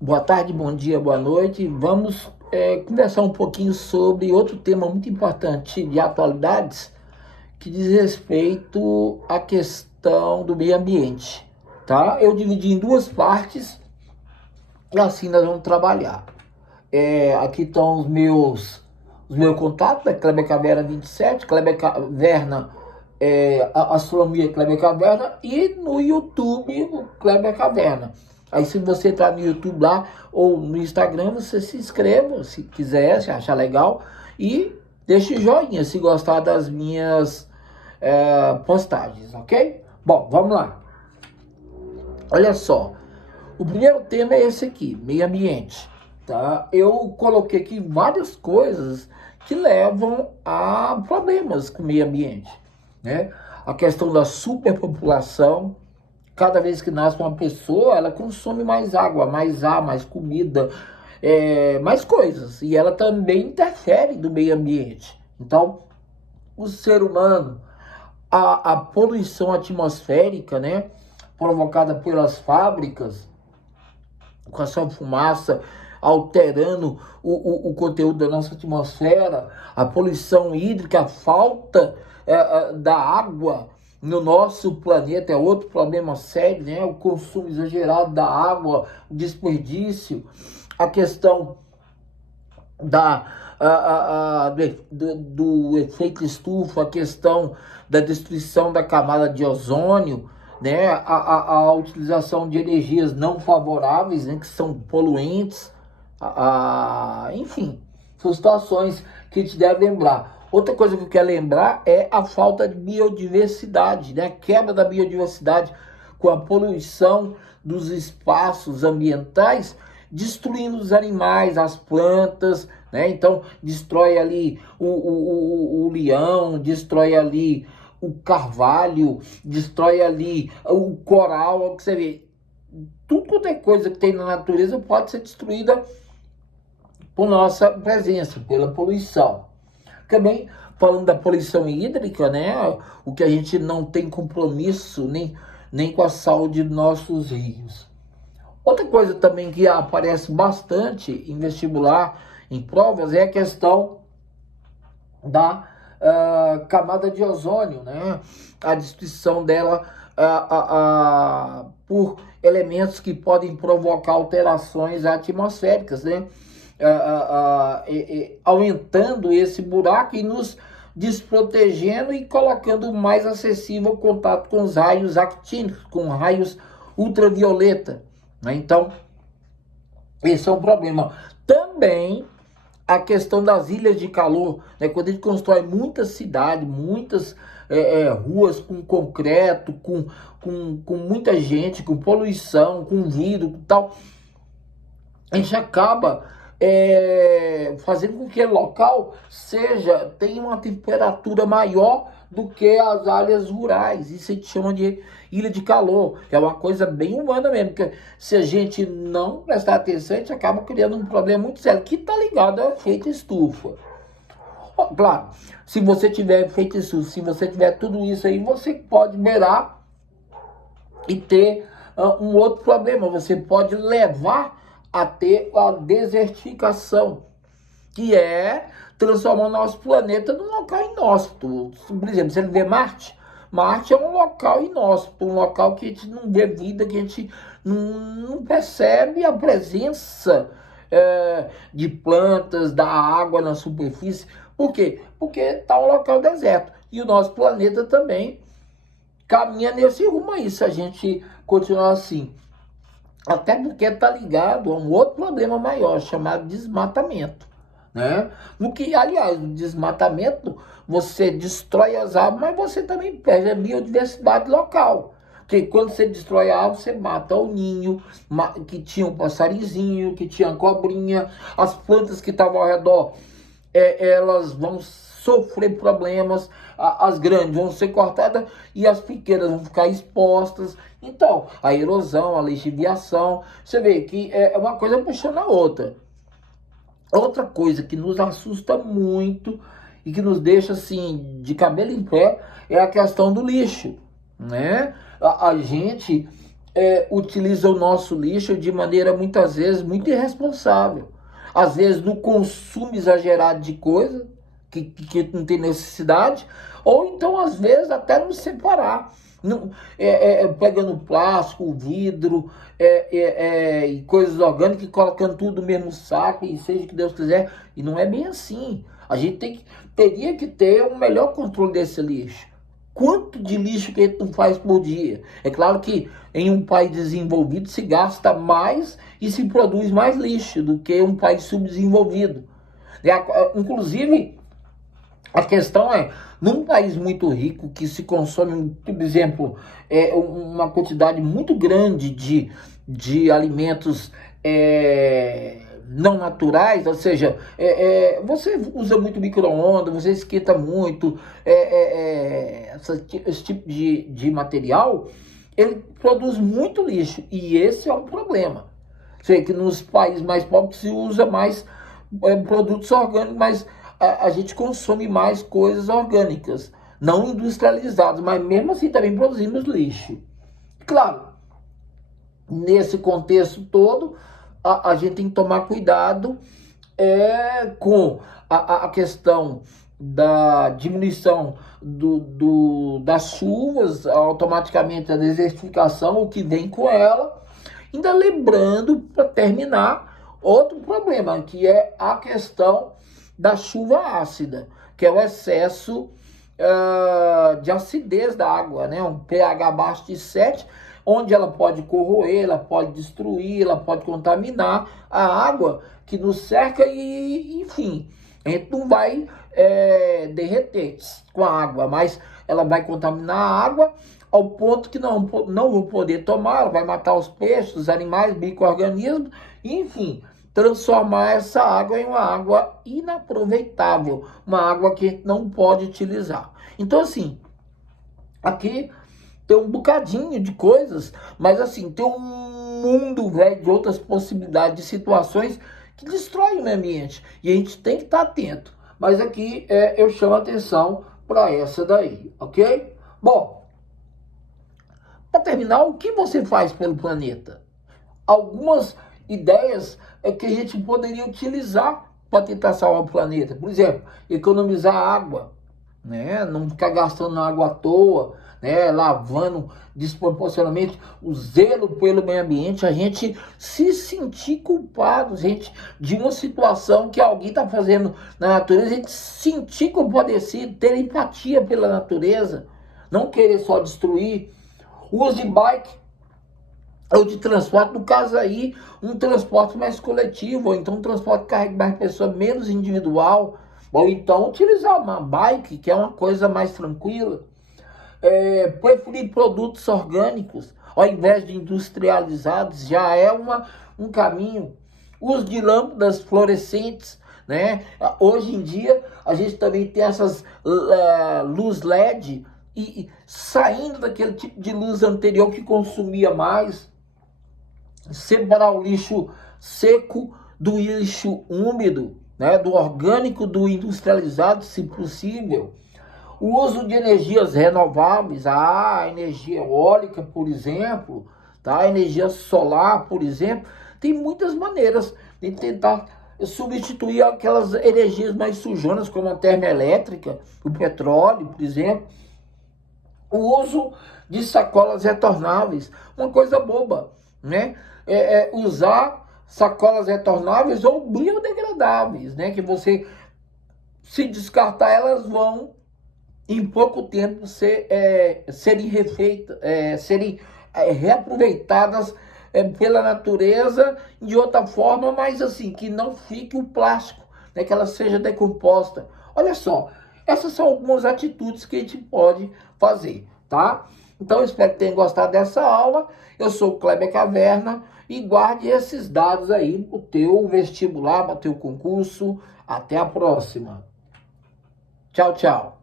Boa tarde, bom dia, boa noite. Vamos conversar um pouquinho sobre outro tema muito importante de atualidades que diz respeito à questão do meio ambiente, tá? Eu dividi em duas partes e assim nós vamos trabalhar. Aqui estão os meus contatos, Kleber Caverna 27, Kleber Caverna, a Astronomia Kleber Caverna, e no YouTube o Kleber Caverna. Aí se você entrar no YouTube lá ou no Instagram, você se inscreva, se quiser, se achar legal, e deixe joinha se gostar das minhas postagens, ok? Bom, vamos lá. Olha só, o primeiro tema é esse aqui, meio ambiente, tá? Eu coloquei aqui várias coisas que levam a problemas com o meio ambiente, né? A questão da superpopulação. Cada vez que nasce uma pessoa, ela consome mais água, mais ar, mais comida, mais coisas. E ela também interfere no meio ambiente. Então, o ser humano, a poluição atmosférica, né, provocada pelas fábricas, com a sua fumaça, alterando o conteúdo da nossa atmosfera, a poluição hídrica, a falta da água no nosso planeta é outro problema sério, né? O consumo exagerado da água, o desperdício, a questão do efeito estufa, a questão da destruição da camada de ozônio, né? A utilização de energias não favoráveis, né? Que são poluentes, enfim, são situações que a gente deve lembrar. Outra coisa que eu quero lembrar é a falta de biodiversidade, né? A quebra da biodiversidade com a poluição dos espaços ambientais, destruindo os animais, as plantas, né? Então, destrói ali o leão, destrói ali o carvalho, destrói ali o coral, que você vê. Tudo quanto é coisa que tem na natureza pode ser destruída por nossa presença, pela poluição. Também falando da poluição hídrica, né? O que a gente não tem compromisso nem com a saúde dos nossos rios. Outra coisa também que aparece bastante em vestibular, em provas, é a questão da camada de ozônio, né? A destruição dela por elementos que podem provocar alterações atmosféricas, né? Aumentando esse buraco e nos desprotegendo e colocando mais acessível o contato com os raios actínicos, com raios ultravioleta, né? Então, esse é um problema. Também a questão das ilhas de calor, né? Quando a gente constrói muitas cidades, muitas ruas com concreto, com muita gente, com poluição, com vidro e tal, a gente acaba fazendo com que o local tenha uma temperatura maior do que as áreas rurais. Isso a gente chama de ilha de calor. É uma coisa bem humana mesmo, porque se a gente não prestar atenção, a gente acaba criando um problema muito sério, que está ligado ao efeito estufa. Claro, se você tiver efeito estufa, se você tiver tudo isso aí, você pode beirar e ter um outro problema. Você pode levar a ter a desertificação, que é transformar o nosso planeta num local inóspito. Por exemplo, você vê Marte. Marte é um local inóspito, um local que a gente não vê vida, que a gente não percebe a presença de plantas, da água na superfície. Por quê? Porque está um local deserto. E o nosso planeta também caminha nesse rumo aí, se a gente continuar assim. Até porque está ligado a um outro problema maior, chamado desmatamento, né? No que, aliás, no desmatamento, você destrói as árvores, mas você também perde a biodiversidade local. Porque quando você destrói a árvore, você mata o ninho, que tinha um passarinho, que tinha cobrinha, as plantas que estavam ao redor, elas vão sofrer problemas, as grandes vão ser cortadas e as pequenas vão ficar expostas. Então, a erosão, a lixiviação, você vê que é uma coisa puxando a outra. Outra coisa que nos assusta muito e que nos deixa assim de cabelo em pé é a questão do lixo, né? A gente utiliza o nosso lixo de maneira muitas vezes muito irresponsável. Às vezes no consumo exagerado de coisa que não tem necessidade, ou então às vezes até não separar. Não, pegando plástico, vidro e coisas orgânicas e colocando tudo no mesmo saco, e seja o que Deus quiser. E não é bem assim. A gente teria que ter um melhor controle desse lixo. Quanto de lixo que a gente não faz por dia? É claro que em um país desenvolvido se gasta mais e se produz mais lixo do que um país subdesenvolvido. Inclusive, a questão é, num país muito rico que se consome, por exemplo, uma quantidade muito grande de alimentos não naturais, ou seja, você usa muito micro-ondas, você esquenta muito, esse tipo de material, ele produz muito lixo, e esse é um problema. Sei que nos países mais pobres se usa mais produtos orgânicos, mas a gente consome mais coisas orgânicas, não industrializadas, mas mesmo assim também produzimos lixo. Claro, nesse contexto todo, a gente tem que tomar cuidado com a questão da diminuição das chuvas, automaticamente a desertificação, o que vem com ela. Ainda lembrando, para terminar, outro problema, que é a questão da chuva ácida, que é o excesso de acidez da água, né? Um pH abaixo de 7, onde ela pode corroer, ela pode destruir, ela pode contaminar a água que nos cerca e, enfim, a gente não vai derreter com a água, mas ela vai contaminar a água ao ponto que não vou poder tomar, ela vai matar os peixes, os animais, micro-organismos, enfim, transformar essa água em uma água inaproveitável, uma água que a gente não pode utilizar. Então, assim, aqui tem um bocadinho de coisas, mas assim, tem um mundo, velho, de outras possibilidades, de situações que destroem o meio ambiente. E a gente tem que estar atento. Mas aqui eu chamo a atenção para essa daí, ok? Bom, para terminar, o que você faz pelo planeta? Algumas ideias que a gente poderia utilizar para tentar salvar o planeta. Por exemplo, economizar água, né? Não ficar gastando água à toa, né? Lavando desproporcionalmente. O zelo pelo meio ambiente, a gente se sentir culpado, gente, de uma situação que alguém está fazendo na natureza, a gente se sentir compadecido, ter empatia pela natureza, não querer só destruir. Use bike ou de transporte, no caso aí, um transporte mais coletivo, ou então um transporte que carregue mais pessoas, menos individual, ou então utilizar uma bike, que é uma coisa mais tranquila. Preferir produtos orgânicos, ao invés de industrializados, já é um caminho. Uso de lâmpadas fluorescentes, né? Hoje em dia, a gente também tem essas luz LED, e saindo daquele tipo de luz anterior que consumia mais. Separar o lixo seco do lixo úmido, né? Do orgânico do industrializado, se possível. O uso de energias renováveis, a energia eólica, por exemplo, tá? A energia solar, por exemplo, tem muitas maneiras de tentar substituir aquelas energias mais sujonas, como a termoelétrica, o petróleo, por exemplo. O uso de sacolas retornáveis, uma coisa boba, né? Usar sacolas retornáveis ou biodegradáveis, né? Que você, se descartar, elas vão em pouco tempo serem refeitas, serem reaproveitadas pela natureza de outra forma, mas assim, que não fique o plástico, né? Que ela seja decomposta. Olha só, essas são algumas atitudes que a gente pode fazer, tá? Então, eu espero que tenham gostado dessa aula. Eu sou o Kleber Caverna e guarde esses dados aí para o teu vestibular, para o teu concurso. Até a próxima. Tchau, tchau.